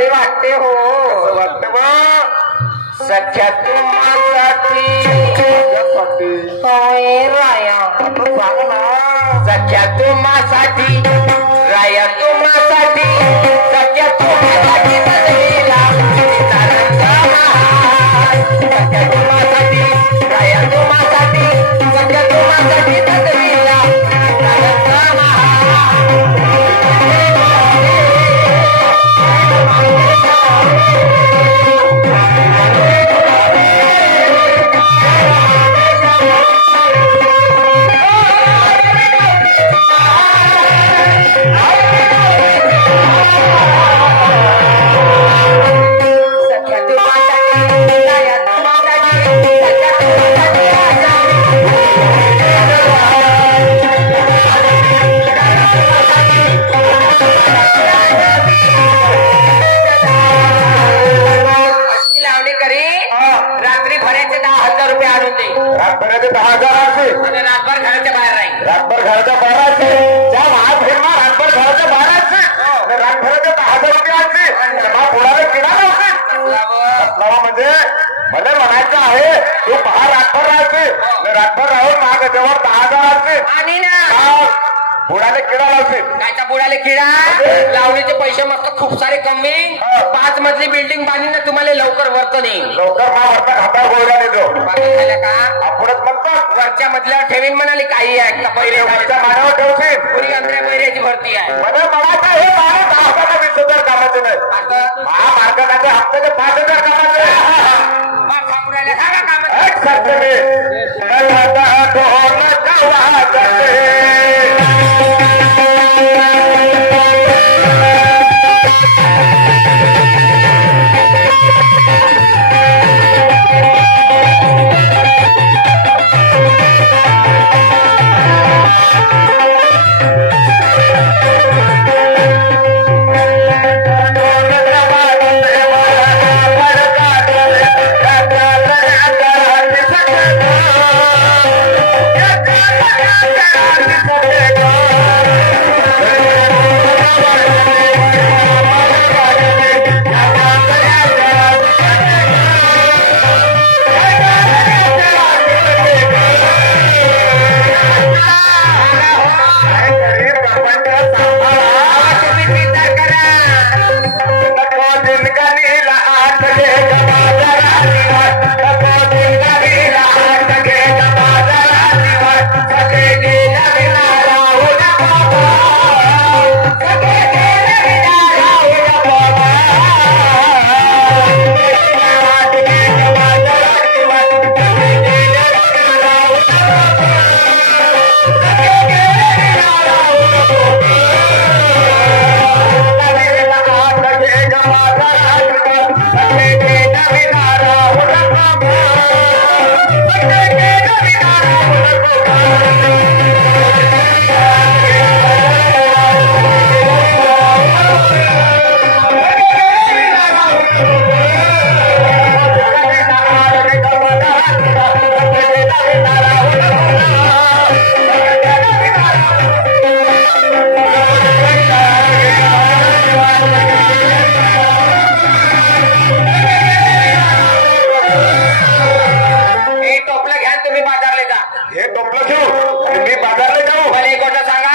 बरे वाटते हो. वाटतं बा सख्या तुम्हासाठी होय राया सांग ना सख्या तुम्हासाठी राया तुम्हासाठी सख्या तुम्हासाठी बदलीला सख्या तुम्हासाठी राया तुम्हासाठी सख्या तुम्हासाठी बदलीला रात्री भरायचे 10,000 रुपये आणून दे. रातभराचे 10,000 आणि रातभर घराच्या बाहेर राहील. रातभर घराच्या बाहेर त्या महाफिरमा रातभर घराच्या बाहेर रातभराचे 10,000 रुपये आणते पुढाला किडा लावा म्हणजे मला म्हणायचं आहे तू पहा रातभर राहते रातभर राहून महागाच्यावर 10,000 आणते आणि ना बुडाले किडा लावते. कायचा बुडाले किडा लावणीचे पैसे मस्त खूप सारे कमी 5 मजली बिल्डिंग बांधून तुम्हाला लवकर वरत नाही. लवकर मा वरता हातावर गोळ्या देतो झाल्या का आपणच म्हणतो वरच्या मधल्यावर ठेवीन म्हणाली काही आहे का पहिले वरच्या मानावर ठेवतील पुरी अंतऱ्या बैऱ्याची भरती आहे. मला म्हणायचं हे माणूस 10,000 कामाचे नाही महामार्गाचे हप्त्याचे 5,000 कामाचे सांगा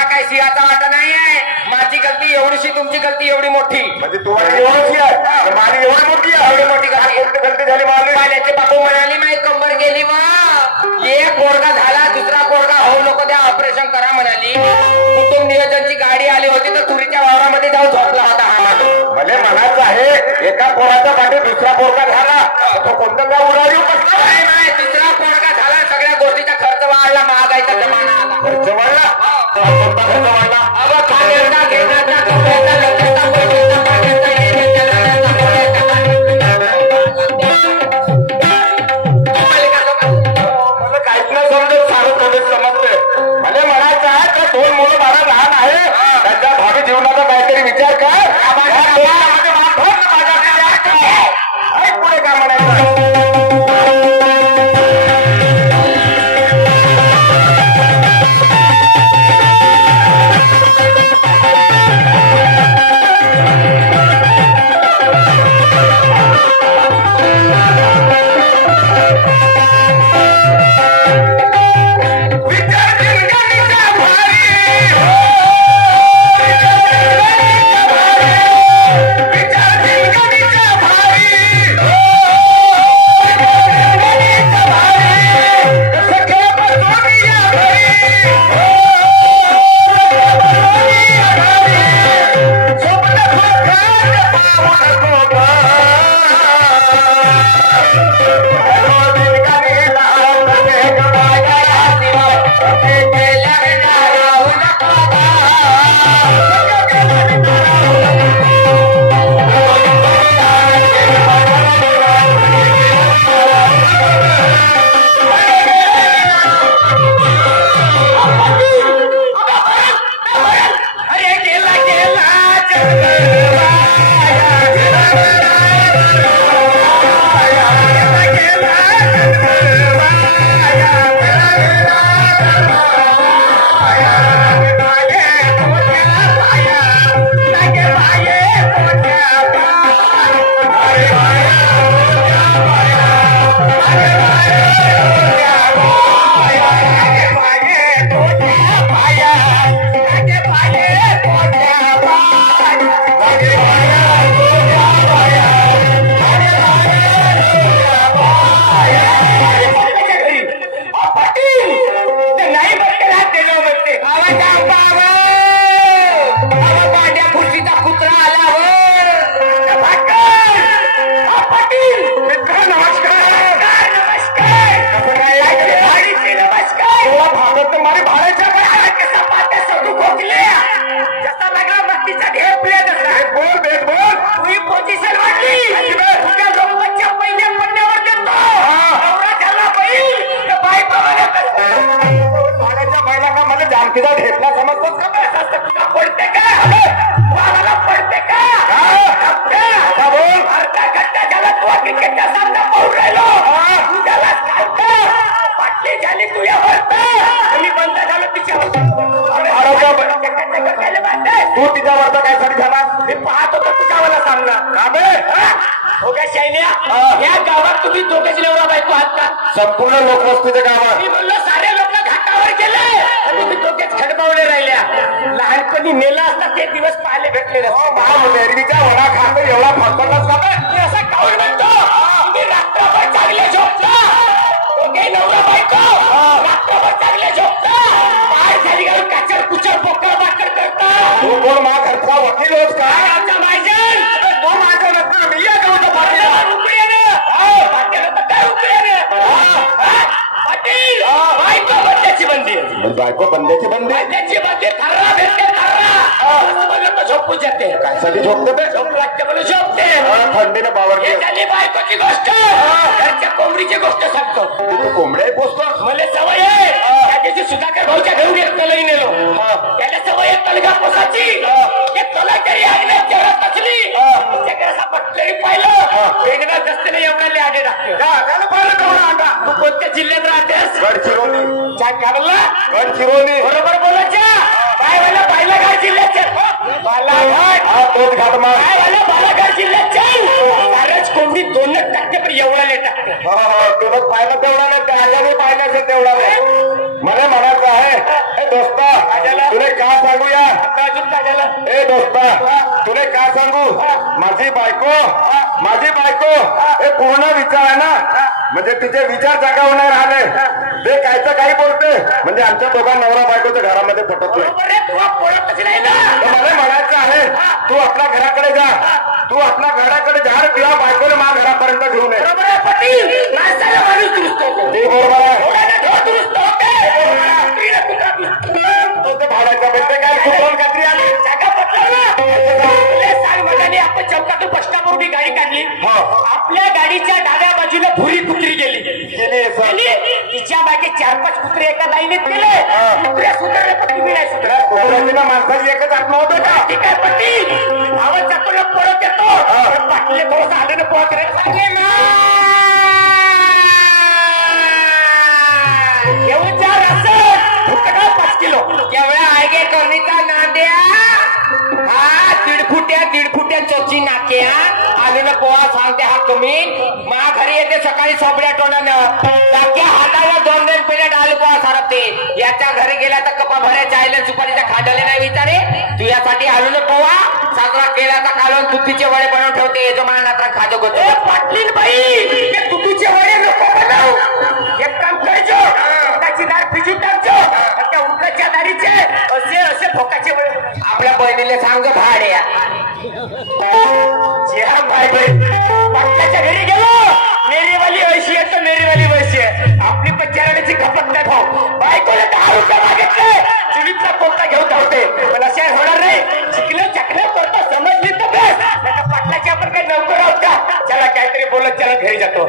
काम सिंहाचा वाटा नाही आहे. माझी गलती एवढीशी तुमची गलती एवढी मोठी म्हणजे तुम्हाला एवढीशी आहे माझी एवढी मोठी आहे. एवढी मोठी गलती झाली माझ्याचे बापू म्हणाली माझी कंबर गेली व एक पोरगा झाला दुसरा पोरगा हो नको द्या ऑपरेशन करा म्हणाली. कुटुंब नियोजनची गाडी आली होती तर तुरीच्या वावरामध्ये जाऊन झोपला होता हा माणूस. मला म्हणायचं आहे एका पोराच्या पाठी दुसरा पोरगा झाला तो कोणतं गाव उडाली नाही दुसरा पोरगा झाला सगळ्या गोष्टीचा खर्च वाढला महागाईचा जमाना आला. खर्च वाढला कोणता खर्च वाढला खाण्याचा घेण्याचा कपड्याचा लग्नाचा पैशाचा पाण्याचा मला काहीच नाही समजत सारं थोडं समजतंय. मला म्हणायचं आहे तर 2 मुलं मला लहान आहे त्यांच्या भावी जीवनाचा काहीतरी विचार कर पुढे काम कशासाठी झाला? मी पाहत होतो तुझा मला सांगणार का बे? हो का शैल्या या गावात तुम्ही दोघेच नवरा बायको आहात का? संपूर्ण लोकवस्तीच्या गावात मी म्हणलो सारे लोक घाटावर गेले तुम्ही दोघेच खडबावले राहिल्या. लहानपणी नेला असता ते दिवस पाहायला भेटले एरवीच्या वडा खात एवढा फरफरलाच का बे? मी असा काऊन म्हणतो तुम्ही रात्रभर चांगले झोपता दोघे नवरा बायको रात्रभर चांगले झोपता पाय खाली घालून काचर कुचर बोकर बाकर करता. तू कोण मा घरचा वकील होत का? आमचा मायजन तो माझा रत्न मी या गावचा पाटील. पाटील बायको बंद्याची बंदी बायको बंद्याची बंदी बंद्याची बंदी थर्रा भेटते थर्रा झोपू जाते. कायसाठी झोपते बे? झोप लागते म्हणून झोपते. थंडीने बावरते. हे झाली बायकोची गोष्ट. घरच्या कोंबडीची गोष्ट सांगतो. तू कोंबड्या पोचतो? मला सवय आहे त्या दिवशी सुधाकर भाऊच्या घरून एक तलई नेलो त्याला सवय आहे तलगा पोसाची. तला तरी आगण्यात जेवढा बसली त्याकडे असा बटलरी पाहिलं वेगळा दस्तेने एवढ्याले आगे टाकते. त्याला पाहिलं तेवढा अंडा. तू कोणत्या जिल्ह्यात राहतेस? गडचिरोली. छान काढला गडचिरोली. बरोबर बोलायच्या बायवाला बायलाघाट जिल्ह्यात बालाघाट हा तोच घाट मार. बायवाला बालाघाट जिल्ह्यात सारच कोंबडी दोनच टाकते पण एवढा ले टाकते. तुला पाहिलं तेवढा नाही त्याच्याने पाहिलं असेल तेवढा नाही. मला म्हणायचं आहे ए दोस्ता तुला का सांगूया? अजून काय झालं? ए दोस्ता तुला का सांगू? माझी बायको हे पूर्ण विचार आहे ना म्हणजे तिचे विचार जागावर नाही राहिले ते कायचं काही बोलते म्हणजे आमच्या दोघा नवरा बायकोच्या घरामध्ये पटत नाही. मला म्हणायचं आहे तू आपल्या घराकडे जा. तू आपल्या घराकडे जा तुझ्या बायकोला माझ्या घरापर्यंत घेऊन ये. बरोबर आहे पाटील. नाश्त्याला माणूस दुरुस्त होतो. ते बरोबर आहे. दुरुस्त होते. भाड्याच्या पैसे काय चुकवून कात्री आली जागा सांग मनाने आपण चौकातून बसस्टॉपवर उभी गाडी काढली आपल्या गाडीच्या डाव्या बाजूला भुरी कुत्री गेली तिच्या मागे 4-5 कुत्रे एका लाईनीत गेले. कुत्र्या सुधारले पण तुम्ही नाही सुधारला. कुत्र्याची माणसाची एकच आत्मा होतं का? ठीक आहे पट्टी आवाज जातो पळत येतो पाटले थोडस आले ना पोहत रे सांगे ना येऊन जा रसद फुकटा 5 किलो एवढ्या आगे कमीचा नांद्या हा दीड फुट्या चोची नाक्या आले ना पोहा सांगते हा कमी मा घरी येते सकाळी सोबड्या टोनानं नाक्या हाताला 2 प्लेट आलू पोहा सारपते. याच्या घरी गेला तर कपा भऱ्या चायला सुपारीच्या खांडले नाही विचारे तू यासाठी आलू ना पोहा साजरा केल्याचा कालून तुतीचे वडे बनवून ठेवते यजमान नात्रा खाजो गोतो. पाटलीन बाई तुतीचे वडे नको बनव एक काम करजो त्याची दार फिजून टाकजो त्या उंटाच्या दारीचे असे भोकाचे वडे आपल्या बहिणीला सांग भाड्या भाई पाटल्याच्या घरी गेलो मेरीवाली वैशी आहे तर मेरीवाली वैशी आहे आपली पंचायतीची खपत नाही भाऊ बायकोला 10 रुपये मागितले चुलीतला कोणता घेऊन धावते पण अशा होणार नाही. शिकलं चकलं कोणता समजली तर बेस नाही पाटलाची आपण काही नोकर आहोत का? चला काहीतरी बोलत चला घरी जातो.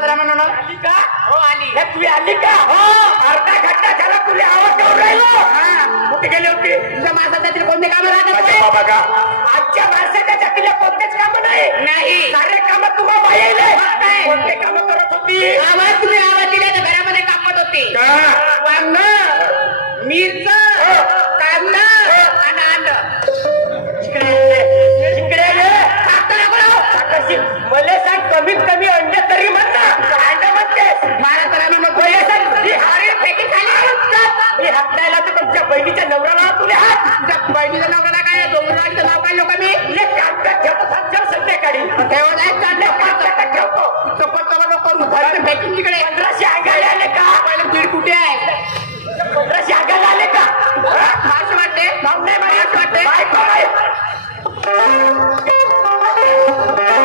साजरा म्हणून आली का? हो आली. हे तुम्ही आली का? हो. अर्धा घंटा झाला तुला आवाज देऊन राहिलो. कुठे गेली होती? तुमच्या माणसातील कोणते कामं राहतात माझ्या बाबा आजच्या माणसाच्या जातीला कोणतेच काम नाही. सारे काम तुम्हाला बाहेर कोणते काम करत होती? आवाज तुम्ही आवाज दिला तर घरामध्ये कापत होती. वांग, मिरच, कांदा आणि अंड. इकडे मला सांग कमीत कमी अंड तरी म्हण ना. अंड म्हणते महाराष्ट्राला नको मी हात द्यायला तर तुमच्या बहिणीच्या नवऱ्याला तुला हात. तुमच्या बहिणीचं नाव काय डोंगरवाडीचं नाव काय लोक मी कामकाज ठेवतो संध्याकाळी ठेवतो. चपट नको फेकून तिकडे 1500 अंगाले आले का? पहिले दीड कुठे आहे 1500 अंगाला आले का? असं वाटते नाव नाही मला असं वाटते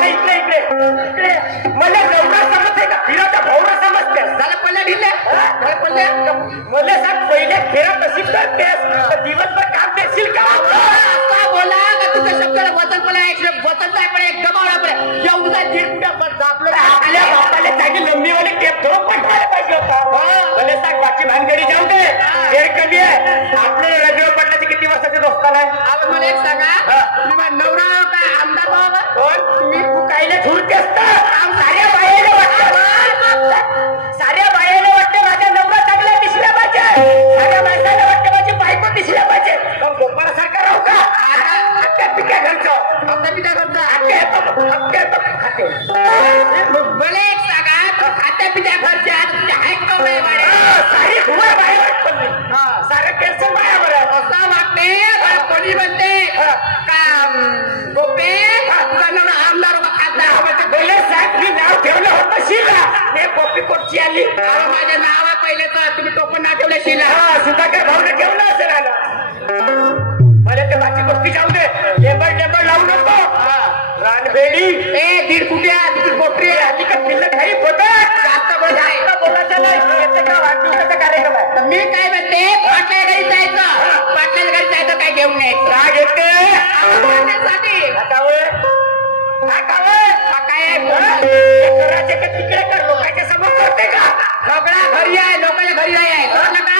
इकडे मला नवरा समजते का फिराचा भावना समजते? झालं पल्ल्या ढिल्ल्या पल्ल्या मला सांग पहिले फेरा कशी करतेस तर दिवसभर काम देशील का? का बोला का तुझ्या शब्दाला वचन पडला वचन नाही पण एक गमावला पडे जेवढा दीड कुठं आपलं आपल्या बापाला चांगली लंबीवाली टेप धरून पडवायला पाहिजे होता. मला सांग बाकी भानगडी जाऊ दे फेर कमी आहे. आपल्याला रगळ पडल्याचे किती वर्षाचे दोस्ताना आहे? आपण मला एक सांगा तुम्ही नवरा काय आमदार भावा कोण मी तू काहीला झुरते असतं साऱ्या बायाला वाटतं. साऱ्या बायाला वाटते माझा नवरा चांगला दिसला पाहिजे. साऱ्या माणसाला वाटते माझी बायको दिसल्या पाहिजे. मग गोपाळासारखा राहू का? आत्या पिक्या घरचं आमचा पिता करता आत्या खाते. मला एक सांगा खात्या पित्या खर्चा तुमच्या हाय कमी सारी धुवा बाहेर वाटत सारं केस बाया बरं असं वाटते कोणी म्हणते का गोपे तुझा नवरा आमदार खाता बोले साहेब मी नाव ठेवलं होतं शिला. हे कॉपी कोटची आली. माझे नाव आहे पहिले तर तुम्ही टोपण नाव ठेवलं शिला सुधाकर भाऊने ठेवलं असेल आला. मला ते बाकी गोष्टी जाऊ दे. टेबल लावू नको. रानबेडी दीड कुठे तुझी कोपरी आधी का पिल्ल काही बोलत जास्त बोलायचं नाही. येते का वाढदिवसाचा कार्यक्रम आहे? मी काय म्हणते पाटल्या घरी जायचं पाटल्या घरी जायचं काय घेऊन यायचं का घेते पाटल्यासाठी काय करायचे का तिकडे कर लोकांच्या समोर करते का? सगळा घरी आहे लोकांच्या घरी नाही आहे कळलं का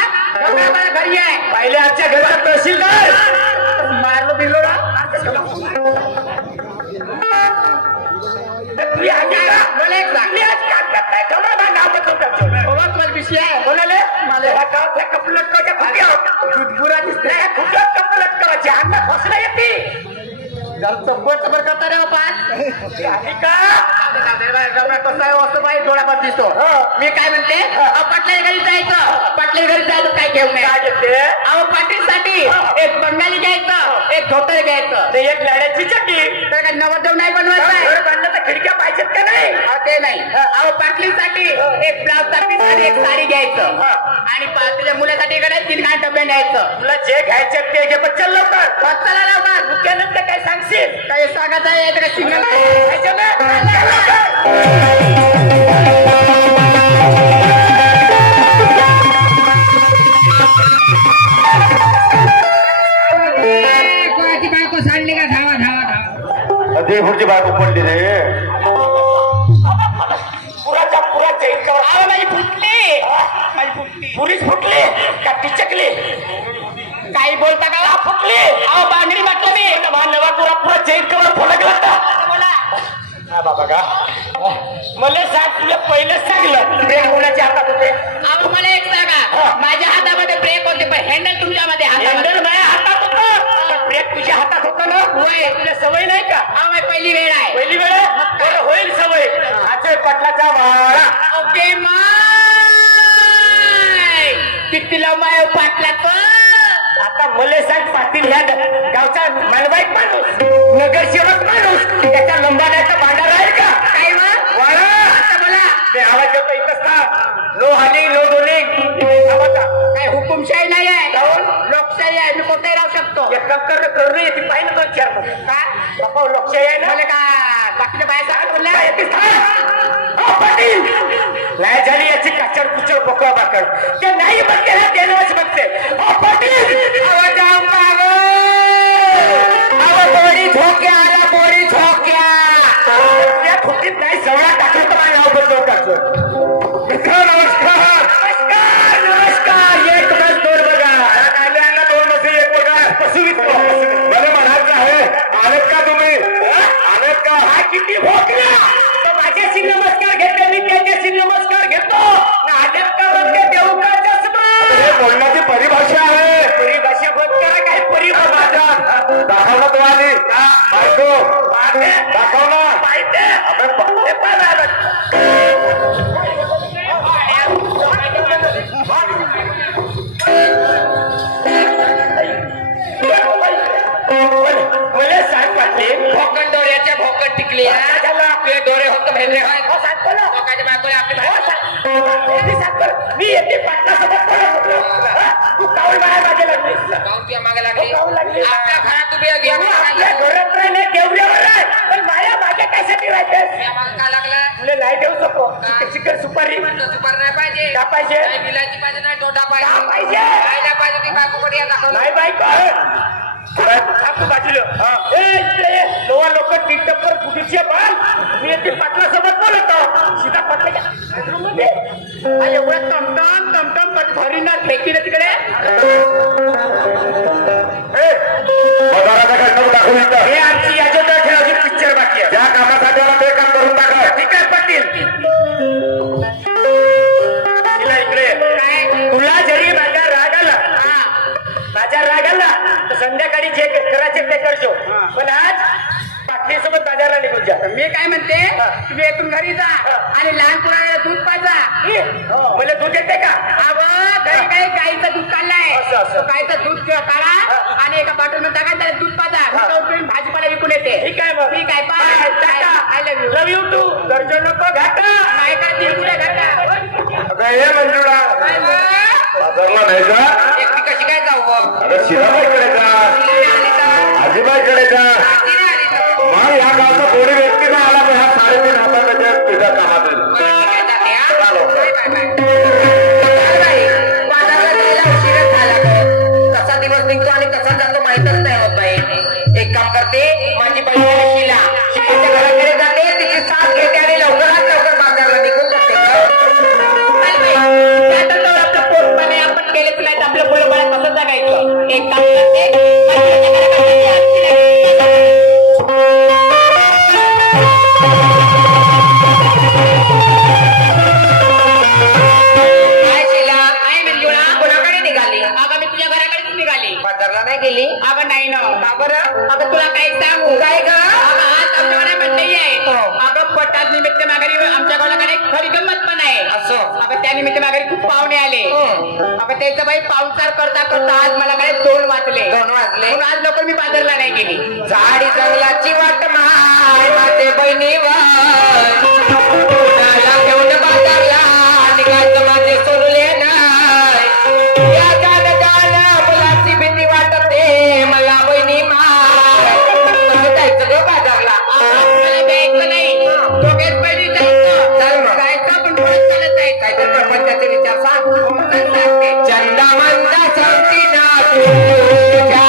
सगळ्या घरी आहे पहिले आमच्या घरचा तहसीलदार मारलो बिरलो ना तुम्ही आधी का? मला एक सांग मी आज काम करत नाही. ठेवलं ना नाव बदलून बाबा तुम्हाला विषय आहे बोलाले मला ह्या गावातल्या कपलटकाच्या फुट्या बुरा दिसते कुठं कपलटकाची अंडा फसला येते चब्बर करता रे बाबा आली का? कसं आहे असं पाहिजे डोळ्यापात दिसतो मी काय म्हणते पाटल्या घरी जायचं पाटल्या घरी जायचं काय घेऊन काय घेते? अहो पाटीलसाठी एक बंगाली घ्यायचं एक धोतर घ्यायचं ते एक लाड्याची चड्डी तर काय नवरदेव नाही बनवायचं घर बांधलं तर खिडक्या पाहिजेत का नाही? ते नाही अहो पाटलीसाठी एक ब्लाउज पीस आणि एक साडी घ्यायचं आणि त्याच्या मुलासाठी इकडे 3 डबे न्यायचं. तुला जे घ्यायचे ते घे पण चल लवकर. चला लवकर त्यानंतर काय सांगशील? काही सांगायचं आहे का सिंगल कोणाची बायको सांडली का धावा धावा धावा देवपूरची बायको पडली रे. पुराच्या इतकावर माझी फुटली पुरीच फुटली का टिचकली काही बोलता का फुटली अहो बांगडी म्हटलं मी नवा पुरा चैतकावर फलकला बोला बाबा का मला सांग तुला पहिलेच सांगलं ब्रेक होण्याच्या हातात होते. अहो मला एक सांगा माझ्या हातामध्ये ब्रेक होते पण हँडल तुमच्यामध्ये हँडल माझ्या हातात होतं ब्रेक तुझ्या हातात होतं ना. होय तुला सवय नाही का? अहो पहिली वेळ आहे पहिली वेळ बरं होईल सवय. आजय पाटलाचा वाडा ओके माय किती लंबाय पाटलाच आता मला सांग पाटील ह्या गावचा मानवाईक माणूस नगरसेवक माणूस त्याच्या लंबाड्याचा भांडार आहे का? काय मग वाडा आता बोला ते आवाज देतो इथंच ना. नो हानी नो डोलिंग आवाज काय हुकुमशाही नाही आहे काहून? लोकशाही आहे मी कोणताही राहू शकतो एक कंकर करू येते पाहिजे 2-4 काय बापा लोकशाही आहे ना. मला का बाकीच्या बाहेर सांगा बोलल्या काय येतेस? पाटील नाही झाली याची काचड कुचड बोकळ बाकड ते नाही बघते ना देणंच बघते. पाटील बोरी झोक्या आला बोरी झोक्या त्या फुटीत नाही सवडा टाकलं तर माझं नाव बदलून टाकतो. होत बहीण रे होय हो सांगतो ना लोकांच्या बायकोला आपली मी येते पाटलासोबत बोलत होतो तू काऊन बाहेर मागे लागलीस जाऊन तुझ्या मागे लागली काऊन लागली आपल्या घरात उभी आहे आपल्या घरात राहिले देवऱ्यावर आहे पण माझ्या मागे कायसाठी राहतेस तुझ्या मागे का लागला तुला नाही देऊ शकतो चिकन सुपारी सुपर नाही पाहिजे का पाहिजे नाही बिलाची पाहिजे नाही डोटा का पाहिजे पाहिजे काय नाही पाहिजे ती बायको कडे दाखवलं नाही बायको तू बाजूला दोन लोक टिकटॉकवर गुडीचे बाल मी येते पाटलासोबत बोलतो सीधा पाटला एवढं टमटम पण भरीना फेकी ना तिकडे हे आमची याजोदा खेळाची पिक्चर बाकी आहे ज्या कामासाठी मला ते काम करून टाका ठीक आहे पाटील इकडे तुला जरी माझा राग आला तर संध्याकाळी जे करायचे ते करतो पण आज पाटलीसोबत बाजारला निघून जा मी काय म्हणते तुम्ही येथून घरी जा आणि लहान पुराला दूध पाजा मला दूध येते का घरी काही गाईचं दूध काढलंय गाईचं दूध काढा आणि एका बॉटल मध्ये टाका त्याला दूध पाजा भाजीपाला विकून येते ठीक आहे मग ठीक आहे आय लव्ह यू टू दर्जन नको घाटा नाही का ती पुढे घाटा हे मंजुळा बाजारला नाही का एकटी कशी काय जाऊ अरे शिराबाईकडे जा आजीबाईकडे जा मग ह्या गावचा कोणी व्यक्ती ना आला ह्या 3.5 हाताच्या तुझ्या कामातून कसा दिवस निघतो आणि कसा जातो माहितच नाही होत बाई एक काम करते माझी बहीण शिला शिलाच्या घराकडे जाते तिची साथ घेते आणि लवकरात लवकर बाजारला निघून जाते आपलं पोटपाने आपण केलेच नाही आपलं मुलं कसं जगायचं एक काम करते बाजारला नाही गेली अगं नाही ना का बरं अगं तुला काही सांगू काय ग आज आमच्याकडे मंडई आहे अगं पटात निमित्त माघारी आमच्या गावाला खरी गंमत पण आहे असं अगं त्या निमित्त माघारी खूप पाहुणे आले अगं त्याचं बाई पाहुणचार करता करता आज मला काय 2 वाजले म्हणून आज लोक मी बाजारला नाही गेली झाडी जंगलाची वाट माझे बहिणी घेऊन बाजारला निघायचं माझे सोडले नाही भीती वाटते मला बहिणी जायचं ग बाजारला जायचं नाही दोघेच बहिणी जायचं पण चालत आहे काहीतरी प्रपंचाचे विचार सांग चंदा मंदा सांगती ना तुझ्या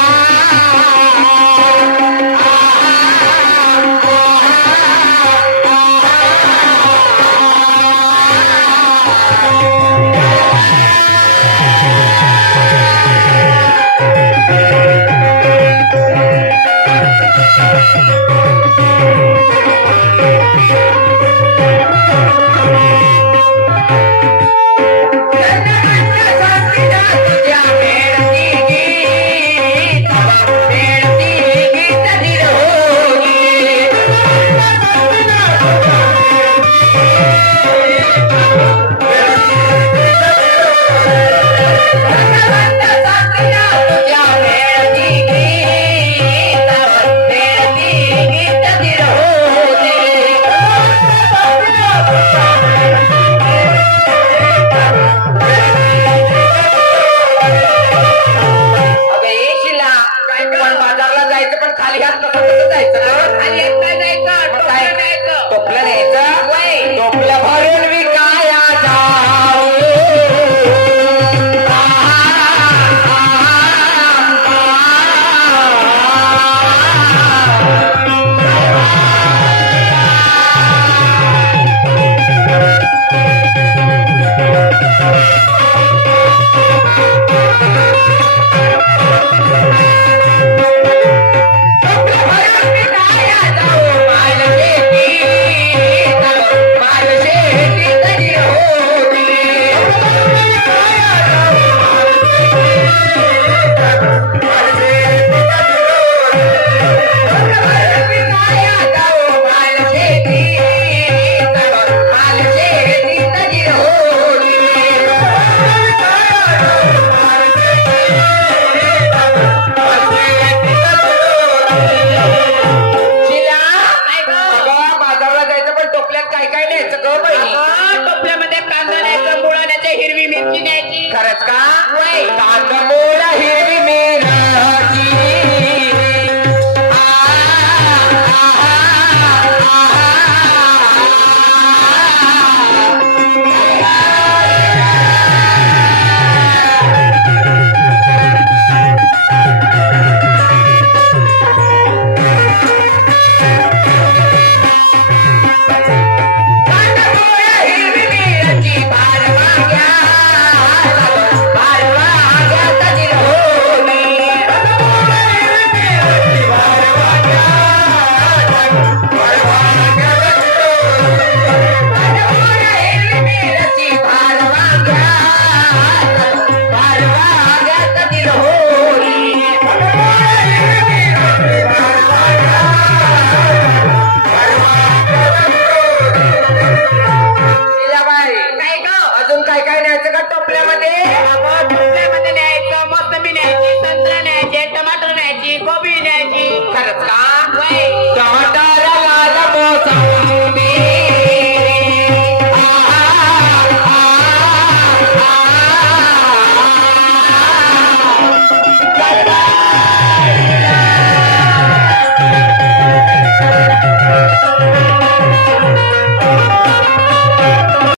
काय न्यायचं ग बहिणी? टोपल्यामध्ये कांदा न्यायचं, मुळा न्यायचं, हिरवी मिरची न्यायची. खरंच का? कांदमूळ हिरवी मिरची अजून काय काय न्यायचं का टोपल्यामध्ये?